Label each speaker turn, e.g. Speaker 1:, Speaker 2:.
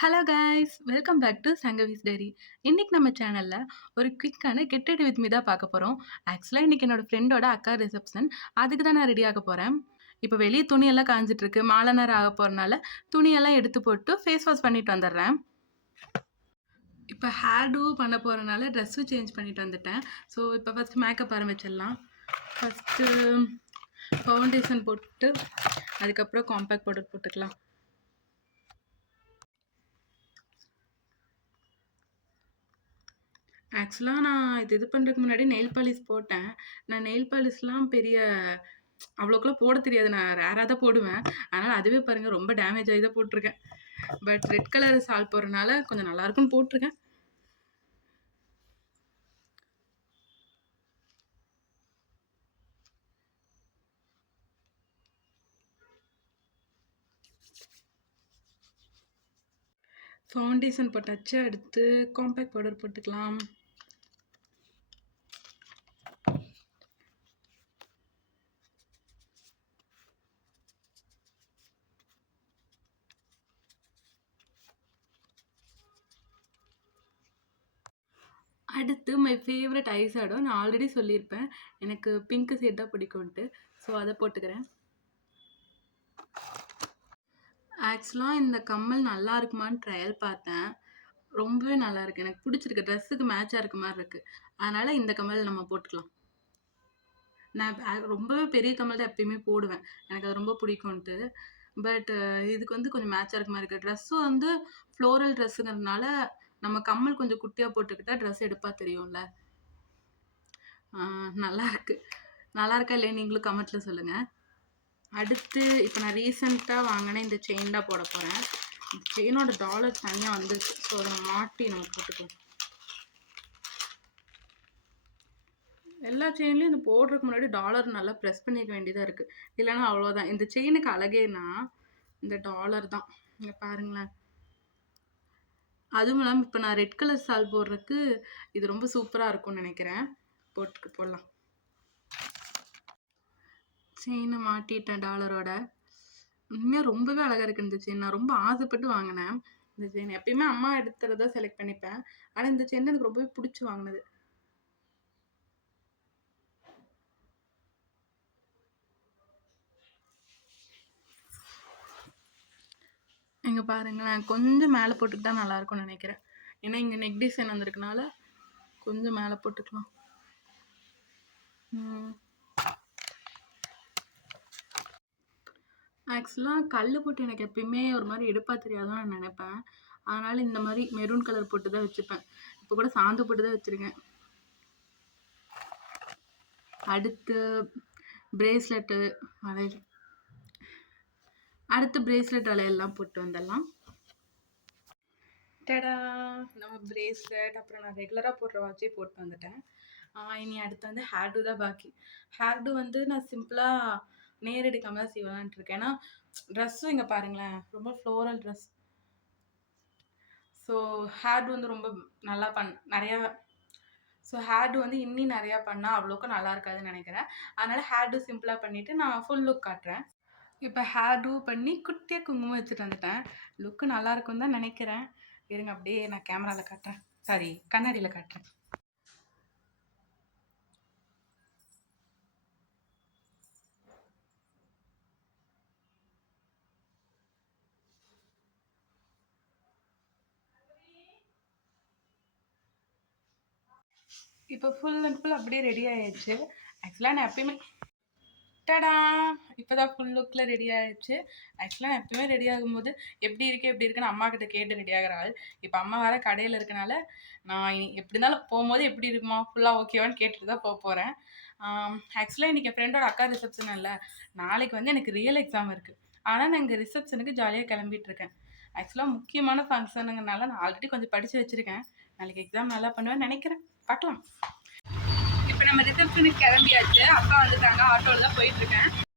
Speaker 1: Hello guys welcome back to Sangavi's diary இன்னைக்கு நம்ம சேனலில் ஒரு குவிக்கான கெட்டட் வித் மீ தான் பார்க்க போகிறோம் ஆக்சுவலாக இன்றைக்கி என்னோடய ஃப்ரெண்டோட அக்கா ரிசப்ஷன் அதுக்கு தான் நான் ரெடி போகிறேன் இப்போ வெளியே துணியெல்லாம் காஞ்சிட்ருக்கு மாலை நேரம் ஆக போகிறனால துணியெல்லாம் எடுத்து போட்டு ஃபேஸ் வாஷ் பண்ணிட்டு வந்துடுறேன். இப்போ ஹேர் டூ பண்ண போகிறனால ட்ரெஸ்ஸும் சேஞ்ச் பண்ணிட்டு வந்துட்டேன். ஸோ இப்போ ஃபஸ்ட்டு மேக்கப் ஆரம்பிச்சிடலாம். ஃபஸ்ட்டு ஃபவுண்டேஷன் போட்டு அதுக்கப்புறம் காம்பேக்ட் பவுடர் போட்டுக்கலாம். ஆக்சுவலாக நான் இது இது பண்ணுறதுக்கு முன்னாடி நெயில் பாலிஷ் போட்டேன். நான் நெயில் பாலிஷ்லாம் பெரிய அவ்வளோக்குலாம் போட தெரியாது. நான் ரேராக தான் போடுவேன். அதனால் அதுவே பாருங்கள் ரொம்ப டேமேஜ் ஆகி தான் போட்டிருக்கேன். பட் ரெட் கலர் சால் போடுறதுனால கொஞ்சம் நல்லா இருக்கும்னு போட்டிருக்கேன். ஃபவுண்டேஷன் போட்டாச்சு? அடுத்து காம்பேக்ட் பவுடர் போட்டுக்கலாம். அடுத்து மை ஃபேவரட் ஐ ஷேடோ நான் ஆல்ரெடி சொல்லியிருப்பேன். எனக்கு பிங்க் ஷேட் தான் பிடிக்கும்ன்ட்டு. ஸோ அதை போட்டுக்கிறேன். ஆக்சுவலாக இந்த கம்மல் நல்லா இருக்குமான்னு ட்ரையல் பார்த்தேன். ரொம்பவே நல்லா இருக்கு. எனக்கு பிடிச்சிருக்கு. ட்ரெஸ்ஸுக்கு மேட்சாக இருக்க மாதிரி இருக்கு. அதனால இந்த கம்மல் நம்ம போட்டுக்கலாம். நான் ரொம்பவே பெரிய கம்மல் தான் எப்பயுமே போடுவேன். எனக்கு அது ரொம்ப பிடிக்கும்ன்ட்டு. பட் இதுக்கு வந்து கொஞ்சம் மேட்சாக இருக்க மாதிரி இருக்குது ட்ரெஸ்ஸும் வந்து ஃப்ளோரல் ட்ரெஸ்ஸுங்கிறதுனால நம்ம கம்மல் கொஞ்சம் குட்டியாக போட்டுக்கிட்டா ட்ரெஸ் எடுப்பா தெரியும்ல. நல்லா இருக்கு. நல்லா இருக்கா இல்லையா? நீங்களும் கமெண்ட்ல சொல்லுங்க. அடுத்து இப்போ நான் ரீசெண்டாக வாங்கின இந்த செயின் தான் போட போகிறேன் இந்த செயினோட டாலர் தனியாக வந்துருச்சு. ஸோ அதை மாட்டி நம்ம போட்டுக்கலாம். எல்லா செயின்லேயும் இந்த போடுறதுக்கு முன்னாடி டாலர் நல்லா ப்ரெஸ் பண்ணிக்க வேண்டியதாக இருக்குது இல்லைன்னா அவ்வளோதான் இந்த செயினுக்கு அழகேனா இந்த டாலர் தான். இங்கே பாருங்களேன். அதுவும் இல்லாமல் இப்போ நான் ரெட் கலர் சால் போடுறதுக்கு இது ரொம்ப சூப்பராக இருக்கும்னு நினைக்கிறேன். போட்டுக்கு போடலாம். செயினை மாட்டிட்டேன் டாலரோட உண்மையாக ரொம்பவே அழகாக இருக்கு இந்த செயின் நான் ரொம்ப ஆசைப்பட்டு வாங்கினேன். இந்த செயின் எப்பயுமே அம்மா எடுத்துறதா செலக்ட் பண்ணிப்பேன். ஆனால் இந்த செயின் எனக்கு ரொம்பவே பிடிச்சி வாங்கினது. இங்கே பாருங்களேன் கொஞ்சம் மேலே போட்டுக்கிட்டா தான் நல்லாயிருக்கும்னு நினைக்கிறேன். ஏன்னா இங்கே நெக் டிசைன் வந்திருக்கனால கொஞ்சம் மேலே போட்டுக்கலாம். ஆக்சுவலாக கல் போட்டு எனக்கு எப்பயுமே ஒரு மாதிரி எடுப்பா தெரியாதுன்னு நான் நினைப்பேன். அதனால இந்த மாதிரி மெரூன் கலர் போட்டு தான் வச்சுப்பேன். இப்போ கூட சாந்து போட்டு தான் வச்சுருக்கேன். அடுத்து பிரேஸ்லெட்டு வளையல். அடுத்து பிரேஸ்லெட் வளையல்லாம் போட்டு வந்துடலாம் டடா நம்ம பிரேஸ்லெட் அப்புறம் நான் ரெகுலராக போடுற வாட்சே போட்டு வந்துட்டேன். இனி அடுத்து வந்து ஹேர்டு தான் பாக்கி. ஹேர்டு வந்து நான் சிம்பிளாக நேர் எடுக்காமல் தான் செய்வலான்ட்டு இருக்கேன். ஏன்னா ட்ரெஸ்ஸும் இங்கே பாருங்களேன் ரொம்ப ஃப்ளோரல் ட்ரெஸ் ஸோ ஹேர்டு வந்து ரொம்ப நல்லா பண் நிறையா ஸோ ஹேர்டு வந்து இன்னி நிறையா பண்ணால் அவ்வளோக்கு நல்லா இருக்காதுன்னு நினைக்கிறேன். அதனால் ஹேர்டு சிம்பிளாக பண்ணிவிட்டு நான் ஃபுல் லுக் காட்டுறேன். இப்போ ஹேர் டூ பண்ணி குட்டியாக குங்குமம் வச்சுட்டு வந்துட்டேன். லுக்கு நல்லா இருக்கும்னு தான் நினைக்கிறேன். இருங்க அப்படியே நான் கேமராவில் காட்டுறேன். சாரி கண்ணாடியில் காட்டுறேன். இப்போ ஃபுல் அண்ட் ஃபுல் அப்படியே ரெடி ஆயிடுச்சு. ஆக்சுவலாக நான் எப்பயுமே டடா இப்போதான் ஃபுல் லுக்கில் ரெடி ஆயிடுச்சு. ஆக்சுவலாக நான் எப்பவுமே ரெடி ஆகும்போது எப்படி இருக்கு எப்படி இருக்குன்னு அம்மா கிட்ட கேட்டு ரெடி ஆகிற ஆள். இப்போ அம்மா வேற கடையில் இருக்கனால நான் எப்படி இருந்தாலும் போகும்போது எப்படி இருக்குமா ஃபுல்லாக ஓகேவான்னு கேட்டுட்டு தான் போக போகிறேன் ஆக்சுவலாக இன்றைக்கி என் ஃப்ரெண்டோட அக்கா ரிசப்ஷன் இல்லை. நாளைக்கு வந்து எனக்கு ரியல் எக்ஸாம் இருக்குது ஆனால் நான் இங்கே ரிசப்ஷனுக்கு ஜாலியாக கிளம்பிட்டு இருக்கேன். ஆக்சுவலாக முக்கியமான ஃபங்க்ஷனுங்கனால நான் ஆல்ரெடி கொஞ்சம் படித்து வச்சுருக்கேன். நாளைக்கு எக்ஸாம் நல்லா பண்ணுவேன்னு நினைக்கிறேன். பார்க்கலாம். இப்போ நம்ம ரிசப்ஷனுக்கு கிளம்பியாச்சு. அப்பா வந்துட்டாங்க. ஆட்டோவில் தான் போயிட்டு இருக்கேன்.